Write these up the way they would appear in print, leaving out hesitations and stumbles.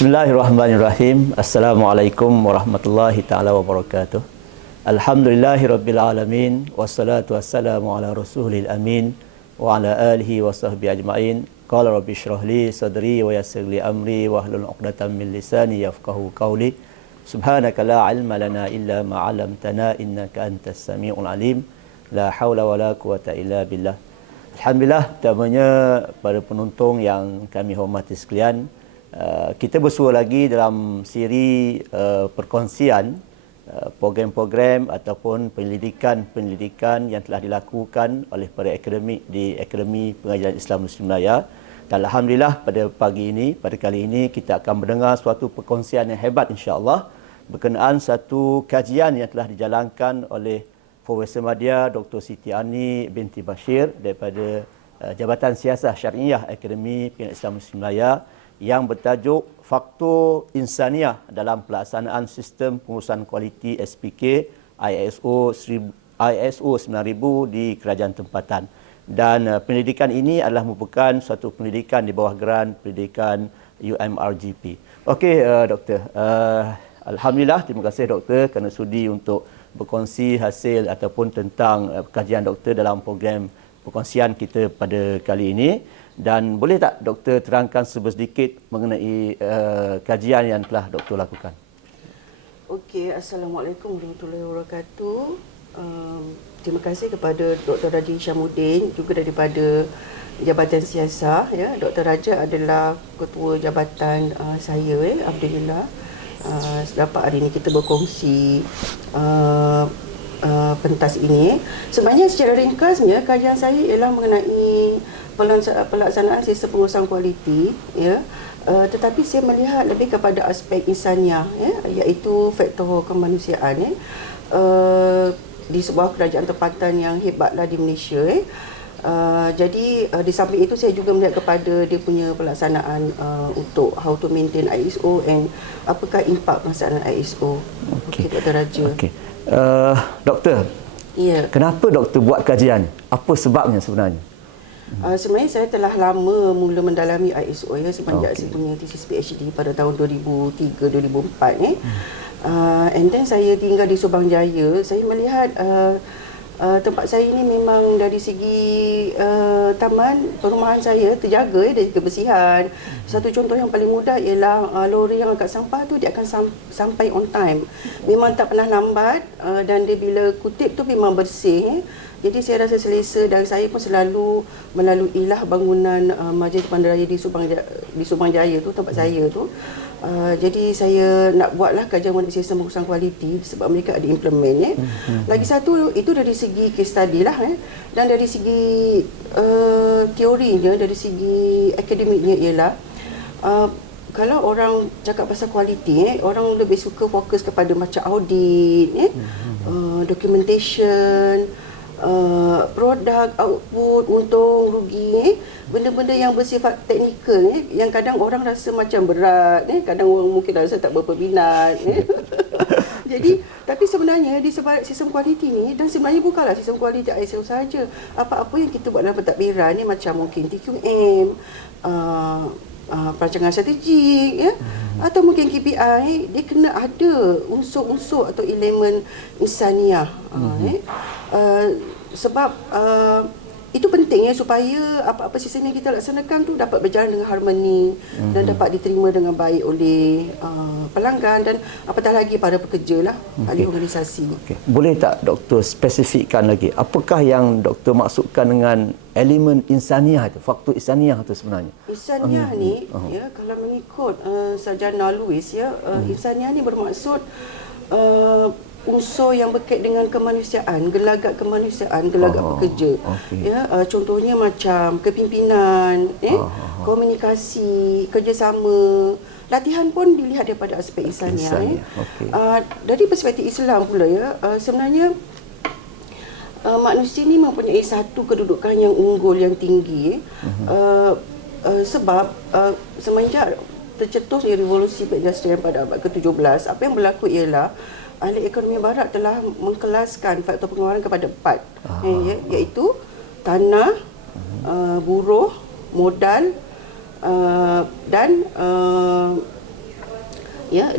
Bismillahirrahmanirrahim. Assalamualaikum warahmatullahi taala wabarakatuh. Alhamdulillahirabbil alamin wassalatu wassalamu ala rasulil amin wa ala alihi wa sahbihi ajmain. Qala rabbi shrah li sadri wa yassir li amri wa hlul 'uqdatam min lisani yafqahu qawli. Subhanaka la ilma lana illa ma 'allamtana innaka antas samiul alim. La haula wala quwata illa billah. Alhamdulillah, pertamanya para penonton yang kami hormati sekalian, kita bersua lagi dalam siri perkongsian program-program ataupun pendidikan yang telah dilakukan oleh para akademik di Akademi Pengajaran Islam Muslim Malaya. Dan alhamdulillah pada pagi ini, pada kali ini kita akan mendengar suatu perkongsian yang hebat insya-Allah berkenaan satu kajian yang telah dijalankan oleh Profesor Madya Dr. Siti Ani binti Bashir daripada Jabatan Siasah Syariah Akademi Pengajaran Islam Muslim Malaya yang bertajuk Faktor Insaniah dalam Pelaksanaan Sistem Pengurusan Kualiti SPK ISO 9000 di Kerajaan Tempatan. Dan pendidikan ini adalah merupakan suatu pendidikan di bawah geran pendidikan UMRGP. Okey, Doktor. Alhamdulillah, terima kasih Doktor kerana sudi untuk berkongsi hasil ataupun tentang kajian Doktor dalam program perkongsian kita pada kali ini. Dan boleh tak Doktor terangkan sedikit mengenai kajian yang telah Doktor lakukan? Okey, Assalamualaikum warahmatullahi wabarakatuh. Terima kasih kepada Dr. Raji Syamuddin juga daripada Jabatan Siasah. Ya. Dr. Raja adalah ketua jabatan saya. Alhamdulillah. Dapat hari ini kita berkongsi pentas ini. Sebenarnya secara ringkasnya kajian saya ialah mengenai pelaksanaan sistem pengurusan kualiti, ya. Tetapi saya melihat lebih kepada aspek insaniah, ya, iaitu faktor kemanusiaan, ya. Di sebuah kerajaan tempatan yang hebatlah di Malaysia, ya. Jadi di samping itu saya juga melihat kepada dia punya pelaksanaan untuk how to maintain ISO and apakah impak pelaksanaan ISO. Okey, Dr. Raja. Okey. Doktor. Ya. Kenapa Doktor buat kajian? Apa sebabnya sebenarnya? Sebenarnya saya telah lama mula mendalami ISO, ya, semenjak saya punya thesis PhD pada tahun 2003-2004, ya. And then saya tinggal di Subang Jaya. Saya melihat tempat saya ini memang dari segi taman perumahan saya terjaga, ya, dari kebersihan. Satu contoh yang paling mudah ialah lori yang angkat sampah tu dia akan sampai on time. Memang tak pernah lambat, dan dia bila kutip tu memang bersih, ya. Jadi saya rasa selesa dan saya pun selalu melaluilah bangunan Majlis Bandaraya di Subang Jaya tu, tempat saya tu. Jadi saya nak buatlah kajian mengenai sistem pengurusan kualiti sebab mereka ada implement, ya. Lagi satu itu dari segi case study lah, ya. Dan dari segi teorinya, dari segi akademiknya ialah kalau orang cakap pasal kualiti, orang lebih suka fokus kepada macam audit, documentation, produk, output, untung, rugi, benda-benda yang bersifat teknikal, yang kadang orang rasa macam berat, kadang orang mungkin rasa tak berapa minat. Jadi, tapi sebenarnya di sebalik sistem kualiti ni, dan sebenarnya bukanlah sistem kualiti ISO saja. Apa-apa yang kita buat dalam pentadbiran ni macam mungkin TQM, perancangan strategik, ya, atau mungkin KPI, dia kena ada unsur-unsur atau elemen insaniah. Sebab itu penting, ya, supaya apa-apa sistem yang kita laksanakan tu dapat berjalan dengan harmoni dan dapat diterima dengan baik oleh pelanggan dan apatah lagi para pekerja lah, ahli organisasi. Boleh tak Doktor spesifikkan lagi apakah yang Doktor maksudkan dengan elemen insaniah itu, faktor insaniah itu sebenarnya? Insaniah ni, ya, kalau mengikut Sarjana Lewis, ya, insaniah ni bermaksud unsur yang berkait dengan kemanusiaan, gelagat kemanusiaan, gelagat pekerja. Ya, contohnya macam kepimpinan, komunikasi, kerjasama. Latihan pun dilihat daripada aspek insaniah. Dari perspektif Islam pula, ya, sebenarnya manusia ni mempunyai satu kedudukan yang unggul, yang tinggi, sebab semenjak tercetusnya revolusi perindustrian pada abad ke-17, apa yang berlaku ialah ahli ekonomi barat telah mengkelaskan faktor pengeluaran kepada 4, iaitu tanah, buruh, modal, dan ya,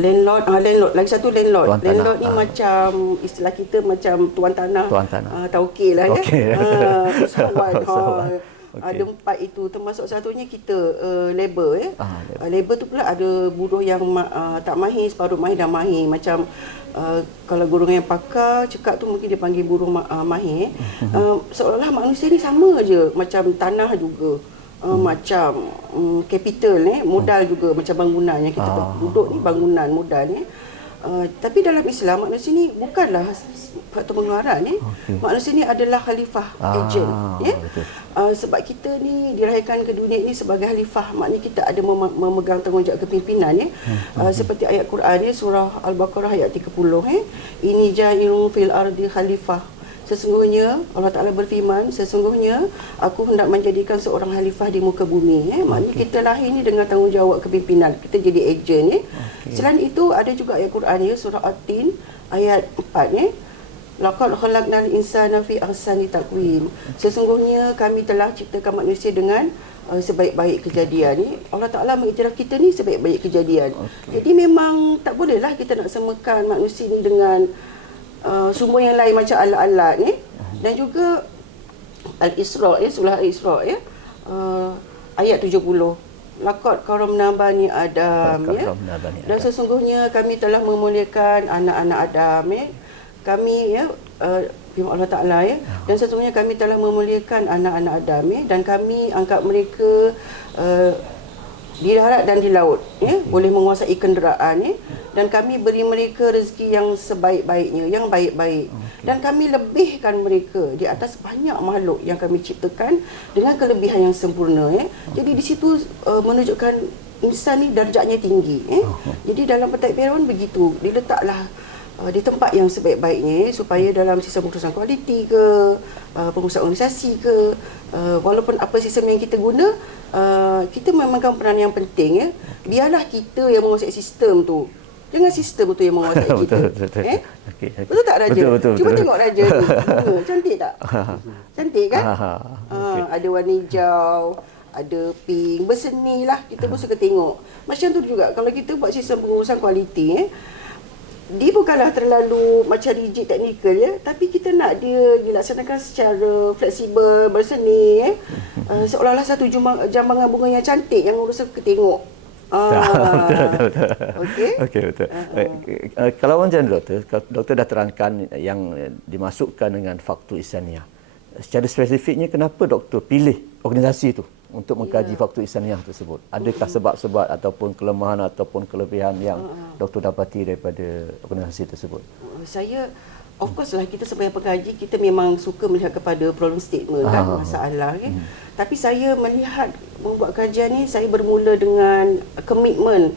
landlord, lagi satu landlord. Tuan tanah. Landlord ni macam istilah kita macam tuan tanah. Tuan tanah. Tauke lah Okey. usahawan. Usahawan. Okey. Ada 4 itu, termasuk satunya kita labor ya. Labor. Labor tu pula ada buruh yang tak mahir, separuh mahir dan mahir. Macam kalau golongan yang pakar cekak tu mungkin dia panggil buruh mahir. Seolah-olah manusia ni sama je, macam tanah juga. Macam capital modal juga macam bangunan yang kita duduk ni, bangunan modal ni. Tapi dalam Islam manusia ni bukanlah faktor pengeluaran manusia ni adalah khalifah, agent ya. Sebab kita ni dilahirkan ke dunia ni sebagai khalifah, maknanya kita ada memegang tanggungjawab kepimpinan ya. Seperti ayat Quran surah Al-Baqarah ayat 30 ini ja'ilun fil ardi khalifah. Sesungguhnya Allah Ta'ala berfirman, sesungguhnya aku hendak menjadikan seorang khalifah di muka bumi. Maknanya kita lahir ni dengan tanggungjawab kepimpinan. Kita jadi ejen. Selain itu ada juga ayat Quran surah At-Tin ayat 4 laqad khalaqnal insana fi ahsani taqwim. Sesungguhnya kami telah ciptakan manusia dengan sebaik-baik kejadian. Allah Ta'ala mengiktiraf kita ni sebaik-baik kejadian. Jadi memang tak bolehlah kita nak samakan manusia ni dengan semua yang lain macam alat-alat ni. Dan juga Al-Isra surah Al-Isra ayat 70 laqad karamna bani Adam dan sesungguhnya kami telah memuliakan anak-anak Adam kami firman Allah Ta'ala dan sesungguhnya kami telah memuliakan anak-anak Adam dan kami angkat mereka di darat dan di laut boleh menguasai kenderaan dan kami beri mereka rezeki yang sebaik-baiknya, yang baik-baik dan kami lebihkan mereka di atas banyak makhluk yang kami ciptakan dengan kelebihan yang sempurna Jadi di situ menunjukkan insan ni darjatnya tinggi Jadi dalam Petak Firaun begitu, diletaklah di tempat yang sebaik-baiknya supaya dalam sistem pengurusan kualiti ke pengurusan organisasi ke walaupun apa sistem yang kita guna kita memegang peranan yang penting biarlah kita yang menguasai sistem tu, jangan sistem tu yang menguasai kita. Betul. Okay. Betul tak Raja? Betul. Cuba tengok Raja ni. Cantik tak? Cantik kan? Ada warna hijau, ada pink, berseni lah, kita pun suka tengok. Macam tu juga kalau kita buat sistem pengurusan kualiti dia bukanlah terlalu macam rigid teknikal tapi kita nak dia dilaksanakan secara fleksibel, berseni seolah-olah satu jambangan bunga yang cantik yang urus suka tengok. Betul. Okey, betul. Kalau macam doktor dah terangkan yang dimasukkan dengan faktor insaniah. Secara spesifiknya kenapa doktor pilih organisasi itu untuk mengkaji faktor insaniah tersebut? Adakah sebab-sebab ataupun kelemahan ataupun kelebihan yang doktor dapati daripada organisasi tersebut? Saya of course lah, kita sebagai pengkaji kita memang suka melihat kepada problem statement kan, masalah Tapi saya melihat membuat kajian ni, saya bermula dengan komitmen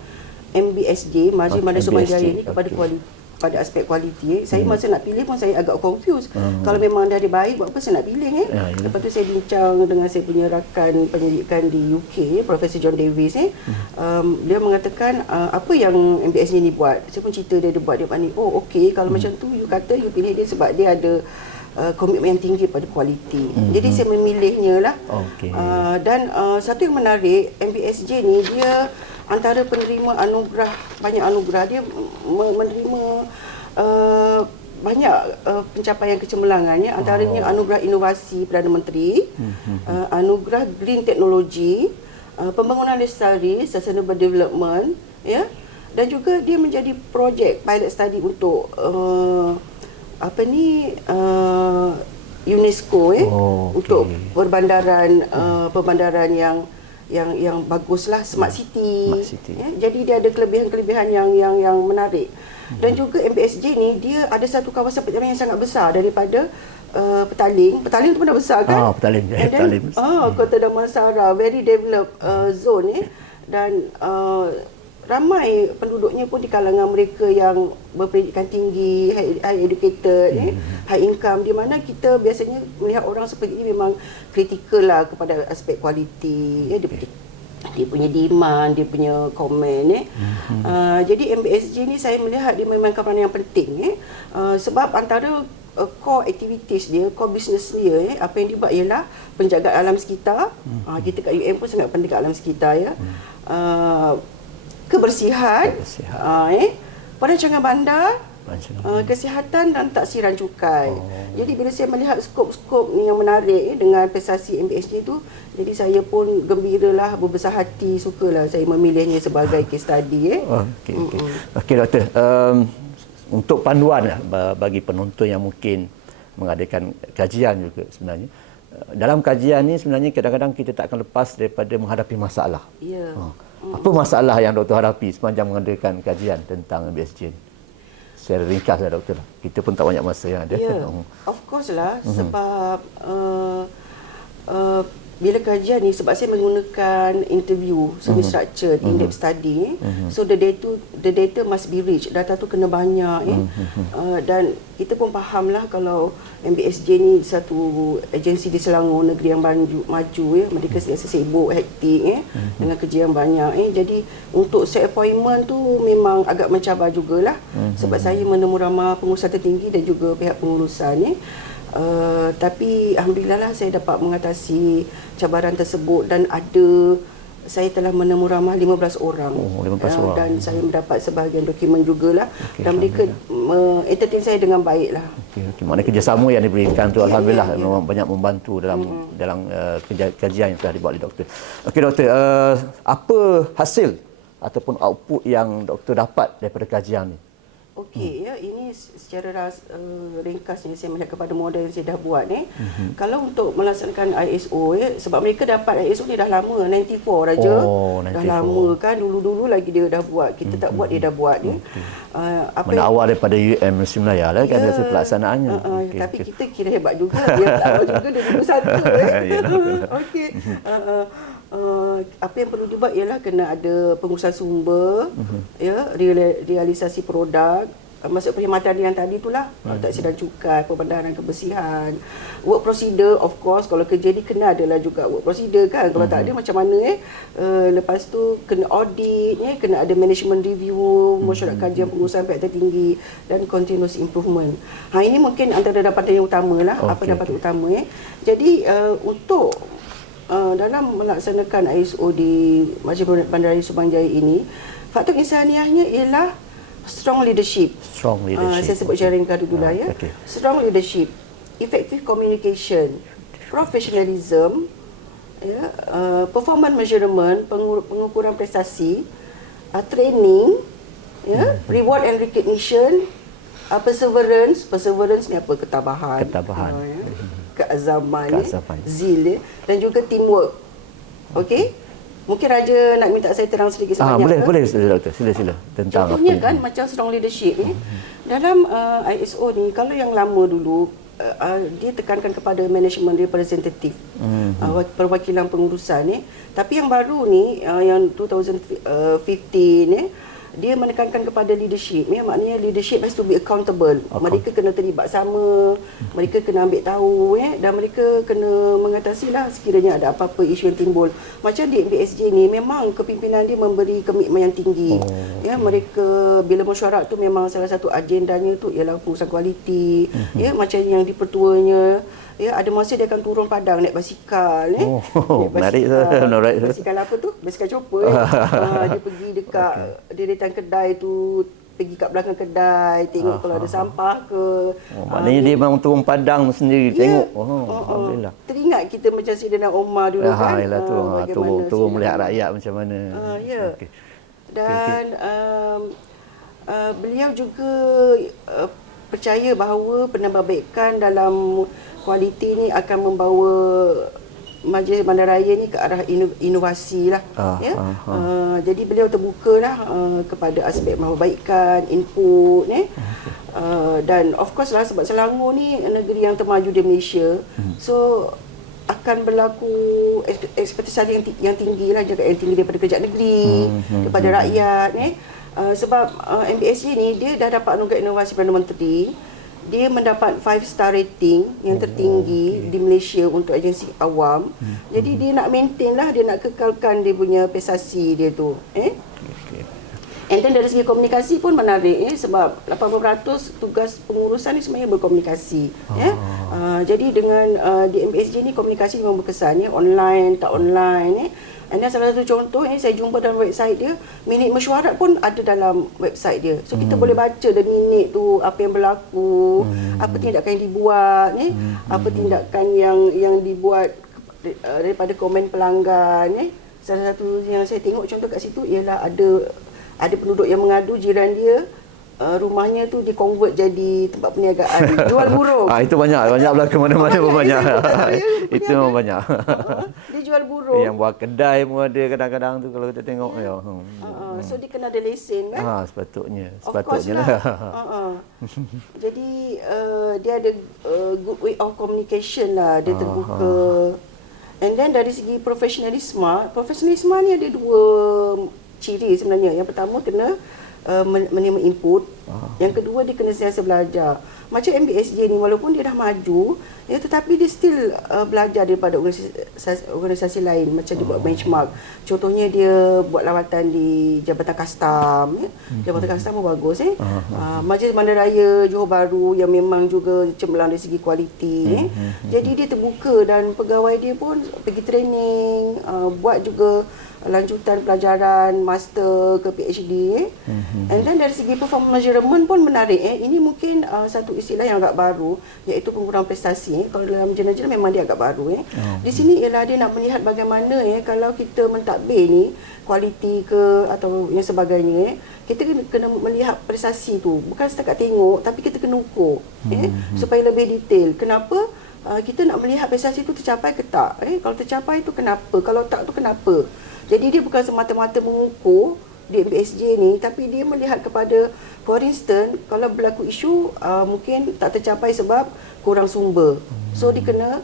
MBSJ, Majlis Madrasah Sumbangjaya ni kepada kualiti, pada aspek kualiti. Saya masa nak pilih pun saya agak confused. Kalau memang dah ada baik, buat apa saya nak pilih Lepas tu saya bincang dengan saya punya rakan penyelidikan di UK, Profesor John Davis dia mengatakan apa yang MBSJ ni buat. Saya pun cerita dia buat, dia ni okey kalau macam tu you kata you pilih dia sebab dia ada komitmen yang tinggi pada kualiti. Jadi saya memilihnya lah. Dan satu yang menarik, MBSJ ni dia antara penerima anugerah, banyak anugerah, dia menerima banyak pencapaian kecemerlangan antaranya anugerah inovasi Perdana Menteri, anugerah Green Technology, pembangunan lestari, Sustainable Development dan juga dia menjadi projek pilot study untuk UNESCO untuk perbandaran yang baguslah, smart city. Jadi dia ada kelebihan-kelebihan yang menarik. Dan juga MBSJ ni dia ada satu kawasan pencapaian yang sangat besar daripada Petaling. Petaling tu pun dah besar kan? Petaling. Kota Damansara, very developed zone dan ramai penduduknya pun di kalangan mereka yang berpendidikan tinggi, high educated, high income, di mana kita biasanya melihat orang seperti ini memang kritikal lah kepada aspek kualiti, dia punya demand, dia punya komen. Jadi MBSJ ni saya melihat dia memang peranan yang penting sebab antara core activities dia, core business dia, apa yang dia buat ialah penjagaan alam sekitar. Kita kat UM pun sangat penting kat alam sekitar kebersihan, perancangan bandar, kesihatan dan taksiran cukai. Jadi bila saya melihat skop-skop ni yang menarik dengan prestasi MBSJ tu, jadi saya pun gembiralah, berbesar hati, sukalah saya memilihnya sebagai case study. Okey doktor. Untuk panduan bagi penonton yang mungkin mengadakan kajian juga sebenarnya. Dalam kajian ni sebenarnya kadang-kadang kita tak akan lepas daripada menghadapi masalah. Ya. Apa masalah yang doktor hadapi sepanjang mengadakan kajian tentang MBSJ ni? Secara ringkas lah doktor. Kita pun tak banyak masa yang ada. Ya, of course lah. Sebab bila kajian ni, sebab saya menggunakan interview, semi-structured, in-depth study. So the data must be rich. Data tu kena banyak. Dan kita pun faham lah kalau MBSJ ni satu agensi di Selangor, negeri yang maju. Mereka sentiasa sibuk, hektik dengan kerja yang banyak. Jadi untuk set appointment tu memang agak mencabar jugalah. Sebab saya menemu ramah pengurusan tertinggi dan juga pihak pengurusan. Tapi alhamdulillah lah saya dapat mengatasi cabaran tersebut dan saya telah menemu ramah 15 orang. 15 orang. Dan saya mendapat sebahagian dokumen jugalah. Dan mereka entertain saya dengan baik lah. Maknanya kerjasama yang diberikan tu alhamdulillah memang banyak membantu dalam kajian yang telah dibuat oleh doktor. Okey doktor, apa hasil ataupun output yang doktor dapat daripada kajian ni? Okey, ini secara ringkasnya saya melihat kepada model yang saya dah buat. Kalau untuk melaksanakan ISO, sebab mereka dapat ISO ni dah lama, 94 raja. Dah lama kan, dulu-dulu lagi dia dah buat. Kita tak buat, dia dah buat. Awal daripada UM Muslim Melayu lah kan, biasa pelaksanaannya. Tapi kita kira hebat juga, dia tak awal juga dari dulu satu. Okey. Apa yang perlu dibuat ialah kena ada pengurusan sumber, realisasi produk, masuk perkhidmatan yang tadi itulah, taksiran cukai, pembandaran, kebersihan, work procedure. Of course kalau kerja ni kena adalah juga work procedure kan, kalau tak ada macam mana. Lepas tu kena audit, kena ada management review, mesyuarat kajian pengurusan pihak tertinggi dan continuous improvement. Ini mungkin antara dapatan yang utama lah. Apa dapatan utama. Jadi untuk dalam melaksanakan ISO di Masjid Bandaraya Subang Jaya ini, faktor insaniahnya ialah strong leadership. Saya sebut secara ringkas dulu lah ya. Strong leadership, effective communication, professionalism, performance measurement, pengukuran prestasi, training, reward and recognition, perseverance ni apa? Ketabahan. Keazaman, zeal dan juga teamwork. Okey? Mungkin Raja nak minta saya terang sedikit sebanyak. Boleh doktor. Sila tentang contohnya kan macam strong leadership ni. Dalam ISO ni, kalau yang lama dulu dia tekankan kepada management representative, perwakilan pengurusan ni. Tapi yang baru ni yang 2015 ni, dia menekankan kepada leadership. Maknanya leadership has to be accountable. Mereka kena terlibat sama, mereka kena ambil tahu, dan mereka kena mengatasilah sekiranya ada apa-apa isu yang timbul. Macam di MBSJ ni, memang kepimpinan dia memberi komitmen yang tinggi. Mereka bila mesyuarat tu memang salah satu agendanya tu ialah pengurusan kualiti. Macam yang di pertuanya, ada masa dia akan turun padang naik basikal. Menarik tu. Basikal apa tu? Basikal chopper. Dia pergi dekat deretan kedai tu, pergi kat belakang kedai, tengok kalau ada sampah ke. Maknanya dia memang turun padang sendiri tengok. Alhamdulillah. Teringat kita macam Saidina Umar dulu kan. Turun melihat rakyat macam mana. Dan beliau juga percaya bahawa penambahbaikan dalam kualiti ni akan membawa Majlis Bandaraya ni ke arah inovasi lah. Jadi beliau terbuka lah kepada aspek penambahbaikan, input dan of course lah sebab Selangor ni negeri yang termaju di Malaysia. So akan berlaku ekspektasi yang tinggi lah, jaga yang tinggi daripada kerajaan negeri, daripada rakyat sebab MBSJ ni dia dah dapat anugerah inovasi Perdana Menteri. Dia mendapat 5-star rating yang tertinggi di Malaysia untuk agensi awam. Jadi dia nak maintain lah, dia nak kekalkan dia punya prestasi dia tu. And then dari segi komunikasi pun menarik sebab 80% tugas pengurusan ni sebenarnya berkomunikasi. Jadi dengan di MBSJ ni komunikasi memang berkesan online, tak online. And then salah satu contoh saya jumpa dalam website dia, minit mesyuarat pun ada dalam website dia. So kita boleh baca the minit tu, apa yang berlaku, apa tindakan yang dibuat, apa tindakan yang dibuat daripada komen pelanggan. Salah satu yang saya tengok contoh kat situ ialah ada penduduk yang mengadu jiran dia rumahnya tu di-convert jadi tempat perniagaan, jual burung. Itu banyak berlaku mana-mana pun banyak. Itu memang banyak. Dia jual burung. Yang buat kedai pun ada kadang-kadang tu kalau kita tengok. So dia kena ada lesen kan? Sepatutnya lah. Jadi dia ada good way of communication lah, dia terbuka. And then dari segi profesionalisme ni ada dua ciri sebenarnya. Yang pertama kena menerima input. Yang kedua dia kena sentiasa belajar. Macam MBSJ ni walaupun dia dah maju, tetapi dia still belajar daripada organisasi lain. Macam dia buat benchmark. Contohnya dia buat lawatan di Jabatan Kastam. Jabatan Kastam pun bagus. Majlis Bandaraya Johor Bahru yang memang juga cemerlang dari segi kualiti. Jadi dia terbuka dan pegawai dia pun pergi training, buat juga lanjutan pelajaran master ke PhD. And then dari segi performance measurement pun menarik. Ini mungkin satu istilah yang agak baru, iaitu pengukuran prestasi. Kalau dalam jurnal-jurnal memang dia agak baru. Di sini ialah dia nak melihat bagaimana kalau kita mentadbir ni kualiti ke atau yang sebagainya, kita kena melihat prestasi tu. Bukan setakat tengok, tapi kita kena ukur supaya lebih detail. Kenapa kita nak melihat prestasi tu tercapai ke tak? Kalau tercapai tu kenapa? Kalau tak tu kenapa? Jadi dia bukan semata-mata mengukur di MBSJ ni, tapi dia melihat kepada, for instance, kalau berlaku isu mungkin tak tercapai sebab kurang sumber. So dia kena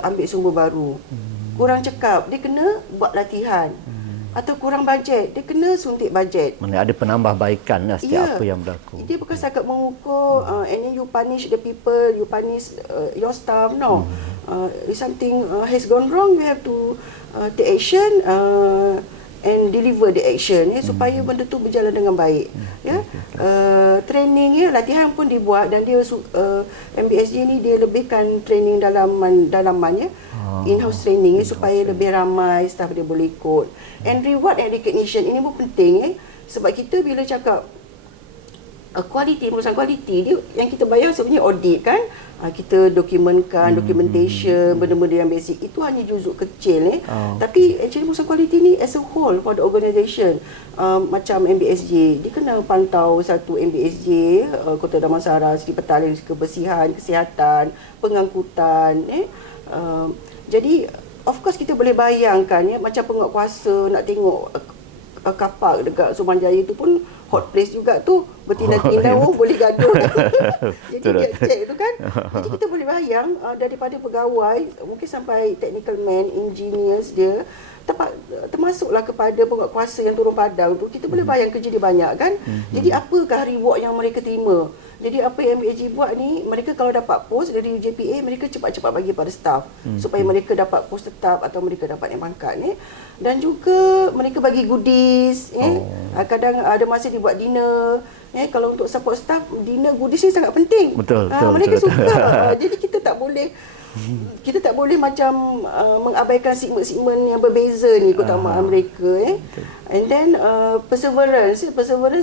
ambil sumber baru. Kurang cekap, dia kena buat latihan. Atau kurang bajet, dia kena suntik bajet. Mana ada penambahbaikan lah setiap apa yang berlaku. Dia bukan setakat mengukur and then you punish the people, you punish your staff. No. If something has gone wrong, you have to take action and deliver the action supaya benda tu berjalan dengan baik. Training latihan pun dibuat dan dia MBSJ ni dia lebihkan training dalaman in-house training supaya lebih ramai staff dia boleh ikut. And reward and recognition ini pun penting sebab kita bila cakap urusan kualiti dia yang kita bayar sebenarnya audit kan. Kita dokumentkan, documentation, benda-benda yang basic itu hanya juzuk kecil tapi actually urusan kualiti ni as a whole for the organisation. Macam MBSJ, dia kena pantau satu MBSJ Kota Damansara, segi Petaling, kebersihan, kesihatan, pengangkutan. Jadi of course kita boleh bayangkan macam penguatkuasa nak tengok kapak dekat Sumanjaya tu pun hot place juga tu, bertindak-tindak boleh gaduh. Jadi dia check tu kan. Jadi kita boleh bayang daripada pegawai mungkin sampai technical man, engineers dia termasuklah kepada penguatkuasa yang turun padang tu, kita boleh bayang kerja dia banyak kan. Jadi apakah reward yang mereka terima? Jadi apa yang MBSJ buat ni, mereka kalau dapat post dari UJPA, mereka cepat-cepat bagi pada staff supaya mereka dapat post tetap atau mereka dapat naik pangkat. Dan juga mereka bagi goodies. Kadang ada masa dibuat dinner. Kalau untuk support staff, dinner goodies ni sangat penting. Betul, mereka betul. suka. Jadi kita tak boleh macam mengabaikan segmen-segmen yang berbeza ni keutamaan mereka. And then perseverance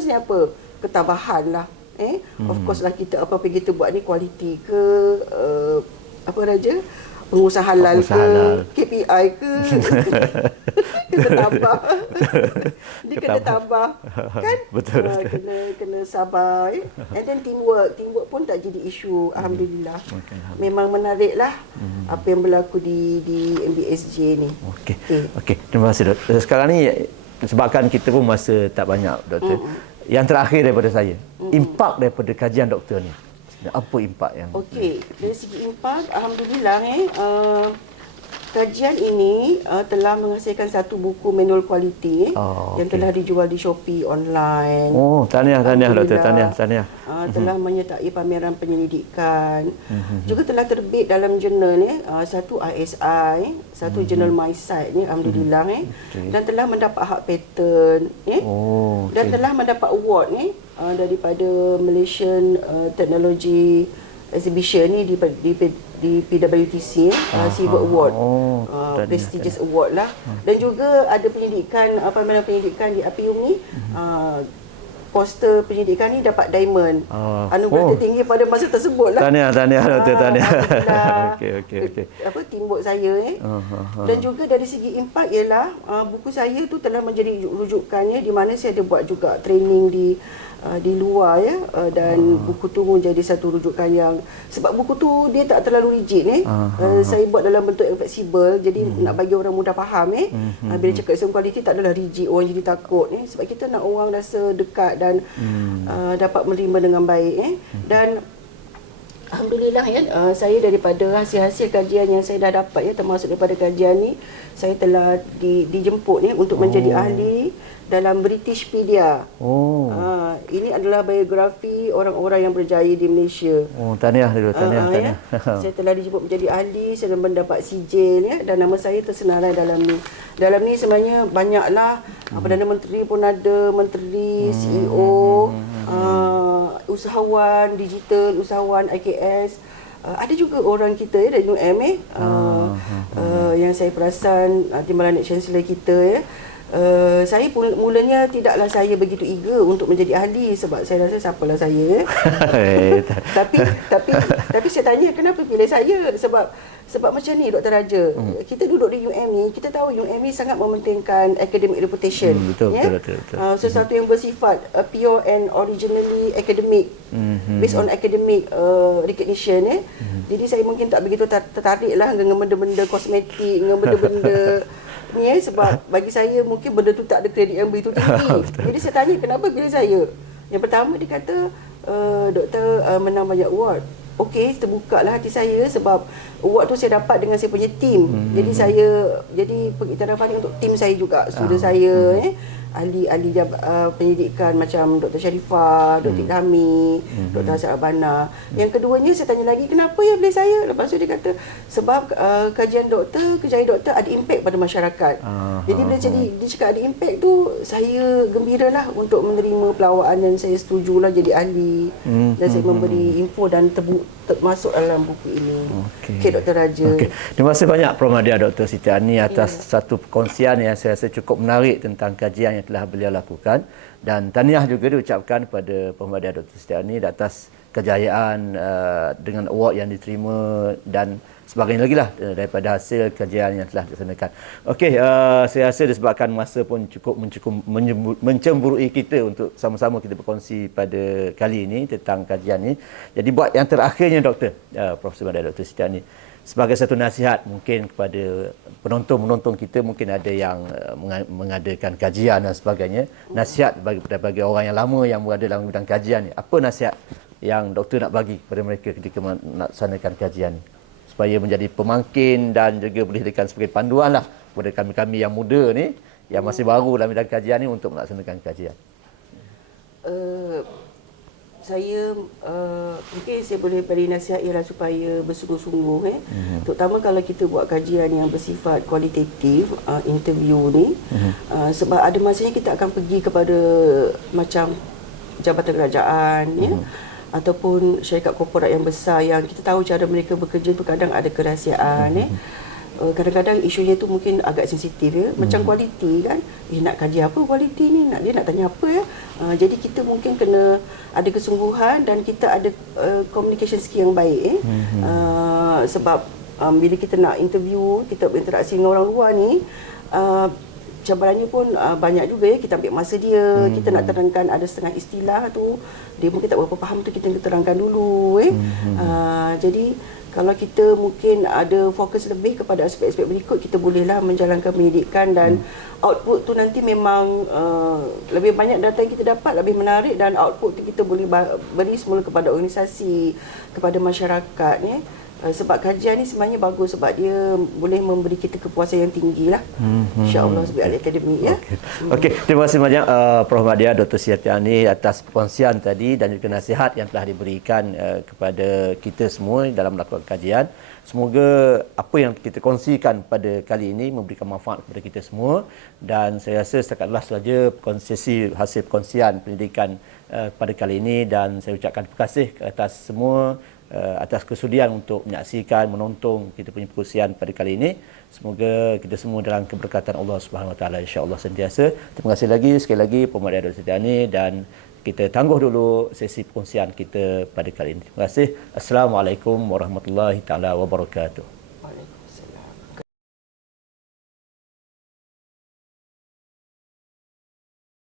ni apa? Ketabahan lah. Of course lah kita apa-apa kita buat ni kualiti ke pengusaha halal ke KPI ke kena tambah. Dia kena tambah kan. Betul. Kena sabar. And then teamwork pun tak jadi isu. Alhamdulillah. Memang menarik lah apa yang berlaku di MBSJ ni. Okey. Terima kasih Dr. Sekarang ni sebabkan kita pun masa tak banyak Doktor. Yang terakhir daripada saya, impak daripada kajian doktor ni. Apa impak yang? Okey, dari segi impak, alhamdulillah kajian ini telah menghasilkan satu buku manual kualiti yang telah dijual di Shopee online. Tahniah Doktor, tahniah. Telah menyertai pameran penyelidikan. Juga telah terbit dalam jurnal satu ISI, satu jurnal MySite ni alhamdulillah dan telah mendapat hak patent dan telah mendapat award daripada Malaysian Technology Exhibition ni di PWTC Silver Award, prestigious award lah. Dan juga ada pendidikan, Pameran Pendidikan di Api Umi, poster pendidikan ni dapat diamond, anugerah tertinggi pada masa tersebut lah. Tahniah Doktor, tahniah. Okey. Teamwork saya Dan juga dari segi impak ialah buku saya tu telah menjadi rujukannya, di mana saya ada buat juga training di luar dan buku tu menjadi satu rujukan yang, sebab buku tu dia tak terlalu rigid saya buat dalam bentuk yang fleksibel, jadi nak bagi orang mudah faham bila cakap Islam kualiti tak adalah rigid orang jadi takut sebab kita nak orang rasa dekat dan dapat menerima dengan baik dan alhamdulillah saya daripada hasil-hasil kajian yang saya dah dapat termasuk daripada kajian ni, saya telah dijemput untuk menjadi ahli dalam Britishpedia. Ini adalah biografi orang-orang yang berjaya di Malaysia. Tahniah dulu, tahniah. Saya telah dijemput menjadi ahli, saya mendapat sijil dan nama saya tersenarai dalam ni. Dalam ni sebenarnya banyaklah Perdana Menteri pun ada, menteri, CEO, usahawan digital, usahawan IKS. Ada juga orang kita dari UM yang saya perasan Timbalan Chancellor kita saya mulanya tidaklah saya begitu eager untuk menjadi ahli sebab saya rasa siapalah saya tapi saya tanya kenapa pilih saya, sebab macam ni Dr. Raja, kita duduk di UM ni, kita tahu UM ni sangat mementingkan academic reputation, betul. Sesuatu yang bersifat pure and originally academic, based on academic recognition jadi saya mungkin tak begitu tertarik lah dengan benda-benda kosmetik, dengan benda-benda ni sebab bagi saya mungkin benda tu tak ada kredit yang begitu tinggi. Jadi saya tanya kenapa pilih saya. Yang pertama dia kata doktor menang banyak award. Okey, terbukalah hati saya sebab award tu saya dapat dengan saya punya tim. Jadi pengiktirafan untuk tim saya juga, student saya ahli-ahli pendidikan macam Dr. Sharifah, Dr. Ilhami, Dr. Hassan Abana. Yang keduanya saya tanya lagi kenapa ya pilih saya. Lepas tu dia kata sebab kajian doktor, kerjaya doktor ada impact pada masyarakat. Jadi bila dia cakap ada impact tu, saya gembiralah untuk menerima pelawaan dan saya setujulah jadi ahli. Dan saya memberi info dan termasuk dalam buku ini. Okey Dr. Raja. Terima kasih banyak Prof. Madya Dr. Siti Ani atas satu perkongsian yang saya rasa cukup menarik tentang kajian yang telah beliau lakukan, dan tahniah juga diucapkan kepada Prof. Madya Dr. Siti Ani atas kejayaan dengan award yang diterima dan sebagainya lagi lah daripada hasil kajian yang telah dilaksanakan. Okey, saya rasa disebabkan masa pun cukup mencemburui kita untuk sama-sama kita berkongsi pada kali ini tentang kajian ini. Jadi buat yang terakhirnya Doktor, Profesor Madya Dr. Siti Ani, sebagai satu nasihat mungkin kepada penonton-penonton kita, mungkin ada yang mengadakan kajian dan sebagainya. Nasihat bagi orang yang lama yang berada dalam bidang kajian ni, apa nasihat yang doktor nak bagi kepada mereka ketika melaksanakan kajian ni, supaya menjadi pemangkin dan juga boleh dijadikan sebagai panduan lah kepada kami-kami yang muda ni, yang masih baru dalam bidang kajian ni untuk melaksanakan kajian? Mungkin saya boleh beri nasihat ialah supaya bersungguh-sungguh terutama kalau kita buat kajian yang bersifat kualitatif, interview ni, sebab ada masanya kita akan pergi kepada macam jabatan kerajaan ataupun syarikat korporat yang besar yang kita tahu cara mereka bekerja tu kadang ada kerahsiaan kadang-kadang isunya tu mungkin agak sensitif macam kualiti kan, nak kaji apa kualiti ni, dia nak tanya apa jadi kita mungkin kena ada kesungguhan dan kita ada communication skill yang baik sebab bila kita nak interview, kita berinteraksi dengan orang luar ni, cabarannya pun banyak juga kita ambil masa dia, kita nak terangkan ada setengah istilah tu dia mungkin tak berapa faham tu, kita terangkan dulu jadi kalau kita mungkin ada fokus lebih kepada aspek-aspek berikut, kita bolehlah menjalankan pendidikan dan output tu nanti memang lebih banyak data yang kita dapat, lebih menarik, dan output tu kita boleh beri semula kepada organisasi, kepada masyarakat sebab kajian ni sebenarnya bagus sebab dia boleh memberi kita kepuasan yang tinggi lah insya-Allah sebagai ahli akademik Okey, terima kasih banyak Prof. Madya Dr. Siti Ani atas perkongsian tadi dan juga nasihat yang telah diberikan kepada kita semua dalam melakukan kajian. Semoga apa yang kita kongsikan pada kali ini memberikan manfaat kepada kita semua, dan saya rasa setakatlah sahaja sesi hasil perkongsian pendidikan pada kali ini, dan saya ucapkan terima kasih ke atas semua atas kesudian untuk menyaksikan, menonton kita punya perkongsian pada kali ini. Semoga kita semua dalam keberkatan Allah Subhanahu Wa Taala insya-Allah sentiasa. Terima kasih lagi sekali lagi Pemuda Darul Setiani, dan kita tangguh dulu sesi perkongsian kita pada kali ini. Terima kasih. Assalamualaikum warahmatullahi taala wabarakatuh.